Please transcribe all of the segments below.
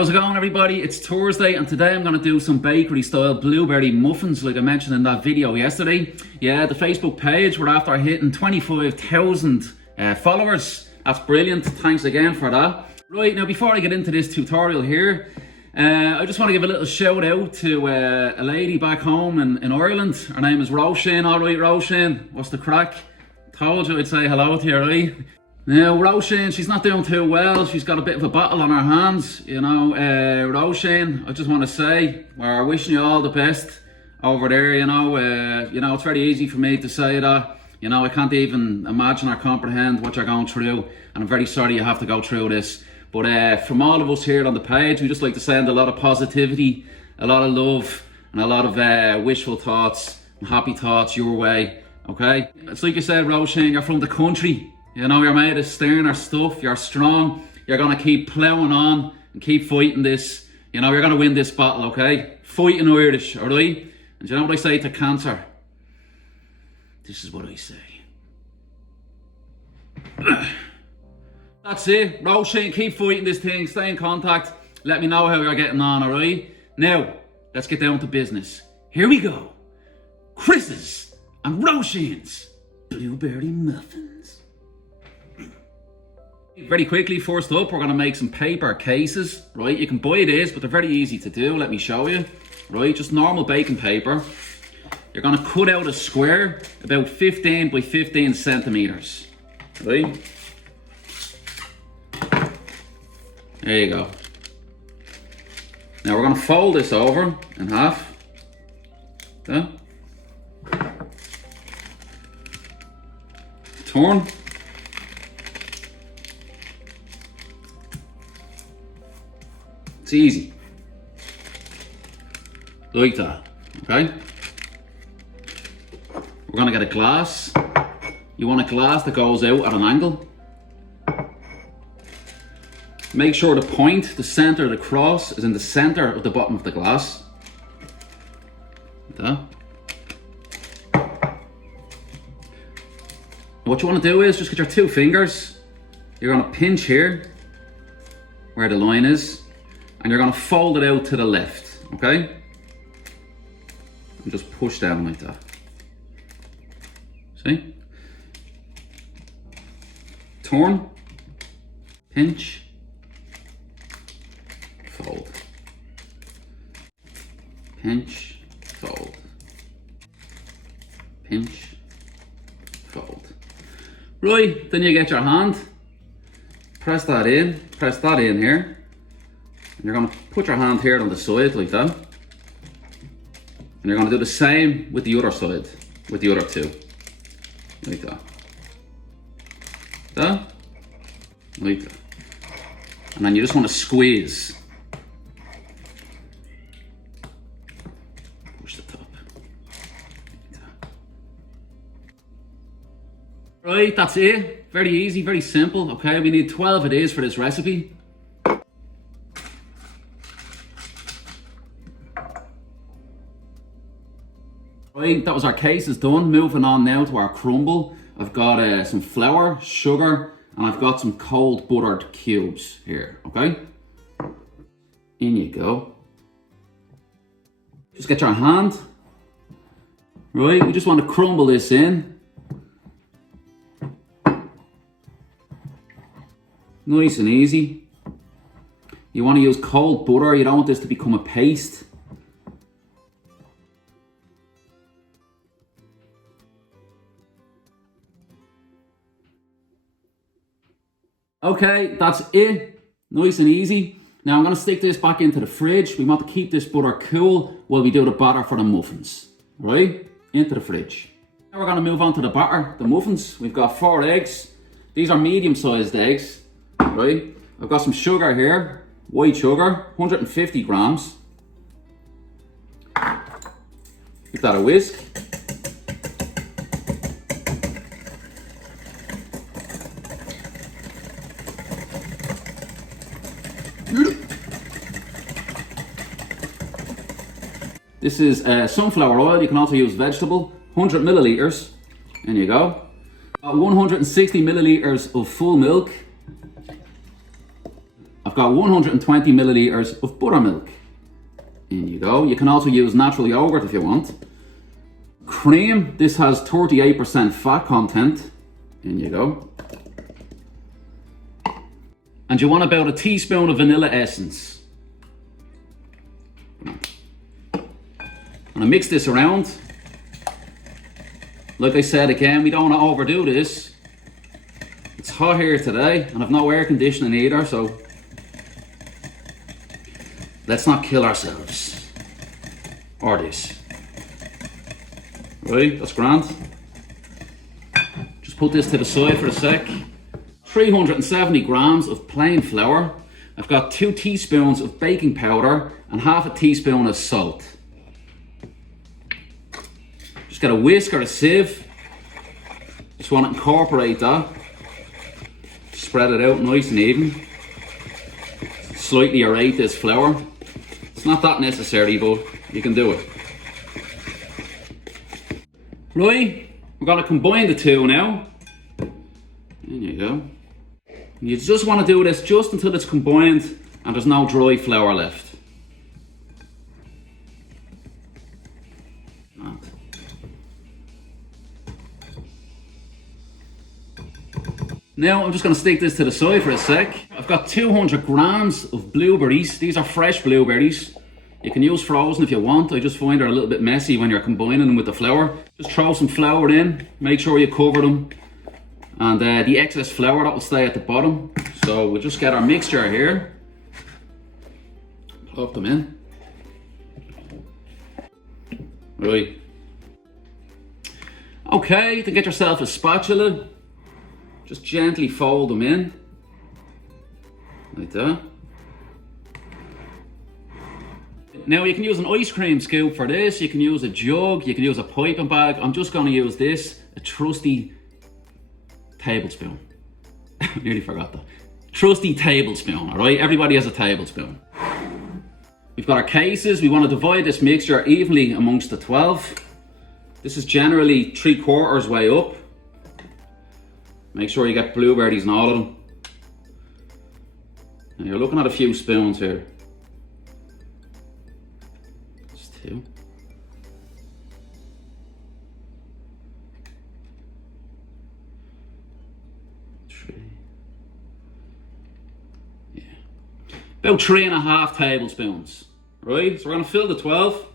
How's it going, everybody? It's Thursday and today I'm going to do some bakery style blueberry muffins like I mentioned in that video yesterday. Yeah, the Facebook page, we're after hitting 25,000 followers. That's brilliant. Thanks again for that. Right, now before I get into this tutorial here, I just want to give a little shout out to a lady back home in Ireland. Her name is Roisin. Alright, Roisin, what's the crack? Told you I'd say hello to you, right? Now, Roisin, she's not doing too well. She's got a bit of a battle on her hands, you know. Roisin, I just want to say, we're wishing you all the best over there, you know. It's very easy for me to say that. You know, I can't even imagine or comprehend what you're going through, and I'm very sorry you have to go through this. But from all of us here on the page, we just like to send a lot of positivity, a lot of love, and a lot of wishful thoughts and happy thoughts your way, okay? It's like you said, Roisin, you're from the country. You know, you're made of sterner stuff, you're strong, you're gonna keep ploughing on and keep fighting this. You know, you're gonna win this battle, okay? Fighting Irish, alright? And you know what I say to cancer? This is what I say. That's it, Roisin, keep fighting this thing, stay in contact, let me know how you're getting on, alright? Now, let's get down to business. Here we go. Chris's and Roisin's blueberry muffins. Very quickly, first up, we're going to make some paper cases, right? You can buy these, but they're very easy to do. Let me show you, right? Just normal baking paper. You're going to cut out a square about 15 by 15 centimeters, right? There you go. Now we're going to fold this over in half. Okay. Turn. It's easy. Like that, okay? We're gonna get a glass. You want a glass that goes out at an angle. Make sure the point, the center of the cross, is in the center of the bottom of the glass. Like that. What you want to do is just get your two fingers. You're gonna pinch here, where the line is, and you're going to fold it out to the left, okay? And just push down like that. See? Turn, pinch, fold. Pinch, fold. Pinch, fold. Right, then you get your hand, press that in here. And you're going to put your hand here on the side like that. And you're going to do the same with the other side, with the other two. Like that. That. Like that. And then you just want to squeeze. Push the top. Like that. Right, that's it. Very easy, very simple. Okay, we need 12 of these for this recipe. Right, that was our cases done. Moving on now to our crumble. I've got some flour, sugar, and I've got some cold buttered cubes here, okay? In you go. Just get your hand. Right, we just want to crumble this in. Nice and easy. You want to use cold butter, you don't want this to become a paste. Okay, that's it. Nice and easy. Now I'm going to stick this back into the fridge. We want to keep this butter cool while we do the batter for the muffins. Right? Into the fridge. Now we're going to move on to the batter, the muffins. We've got 4 eggs. These are medium-sized eggs. Right? I've got some sugar here. White sugar, 150 grams. Give that a whisk. This is sunflower oil. You can also use vegetable. 100 milliliters. There you go. 160 milliliters of full milk. I've got 120 milliliters of buttermilk. In you go. You can also use natural yogurt if you want. Cream, this has 38% fat content. In you go. And you want about a teaspoon of vanilla essence. I'm gonna mix this around. Like I said again, we don't want to overdo this. It's hot here today and I've no air conditioning either, so let's not kill ourselves. Or this. Right, that's grand. Just put this to the side for a sec. 370 grams of plain flour. I've got 2 teaspoons of baking powder and half a teaspoon of salt. Just get a whisk or a sieve. Just want to incorporate that. Spread it out nice and even. Slightly aerate this flour. It's not that necessary, but you can do it. Right, we're going to combine the two now. There you go. You just want to do this just until it's combined and there's no dry flour left. Now I'm just going to stick this to the side for a sec. I've got 200 grams of blueberries. These are fresh blueberries. You can use frozen if you want. I just find they're a little bit messy when you're combining them with the flour. Just throw some flour in, make sure you cover them. And the excess flour, that will stay at the bottom. So we'll just get our mixture here. Plop them in. Right. Okay, then get yourself a spatula. Just gently fold them in. Like that. Now you can use an ice cream scoop for this. You can use a jug, you can use a piping bag. I'm just going to use this, a trusty tablespoon. Nearly forgot that. Trusty tablespoon, all right? Everybody has a tablespoon. We've got our cases. We want to divide this mixture evenly amongst the 12. This is generally 3/4 way up. Make sure you get blueberries in all of them. And you're looking at a few spoons here. Just 2. About 3.5 tablespoons, right? So we're going to fill the 12.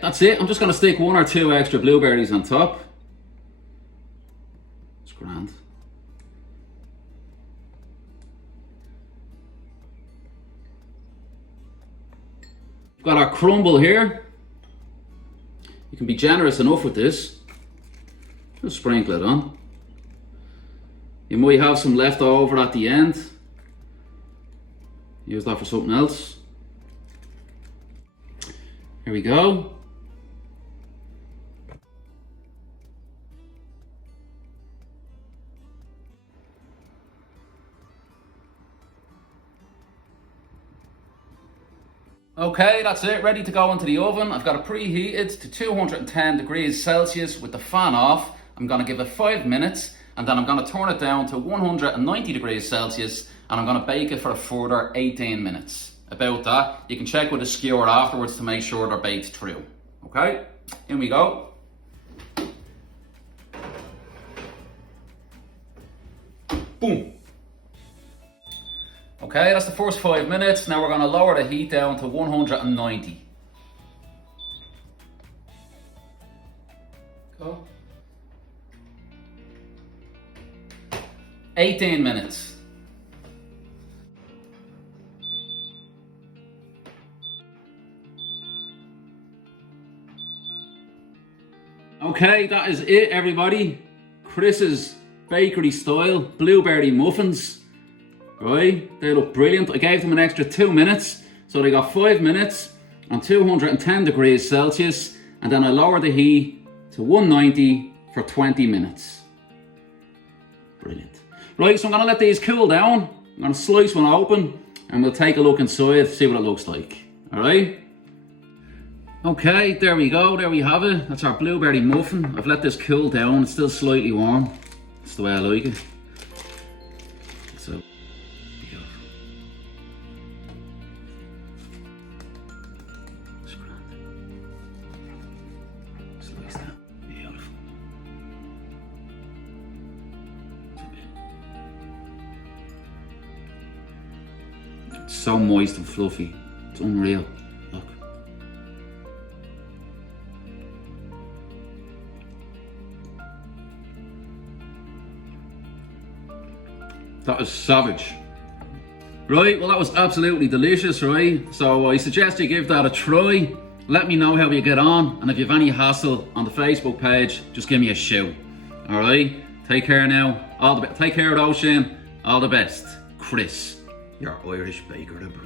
That's it. I'm just going to stick 1 or 2 extra blueberries on top. It's grand. We've got our crumble here. You can be generous enough with this. Just sprinkle it on. You might have some left over at the end. Use that for something else. Here we go. Okay, that's it, ready to go into the oven. I've got it preheated to 210 degrees Celsius with the fan off. I'm going to give it 5 minutes and then I'm going to turn it down to 190 degrees Celsius and I'm going to bake it for a further 18 minutes. About that, you can check with a skewer afterwards to make sure they're baked through. Okay, in we go. Boom. Okay, that's the first 5 minutes. Now we're going to lower the heat down to 190. Go. 18 minutes. Okay, that is it, everybody. Chris's bakery style blueberry muffins. Right, they look brilliant. I gave them an extra 2 minutes, so they got 5 minutes on 210 degrees Celsius, and then I lowered the heat to 190 for 20 minutes. Brilliant. Right, so I'm going to let these cool down. I'm going to slice one open, and we'll take a look inside, see what it looks like. All right. Okay, there we go, there we have it. That's our blueberry muffin. I've let this cool down, it's still slightly warm. That's the way I like it. So, there we go. It's grand. Slice that, beautiful. It's so moist and fluffy, it's unreal. Look. That was savage. Right, well that was absolutely delicious, right? So I suggest you give that a try. Let me know how you get on, and if you have any hassle on the Facebook page, just give me a shout. Alright? Take care now. Take care of those, Shane. All the best. Chris, your Irish baker of the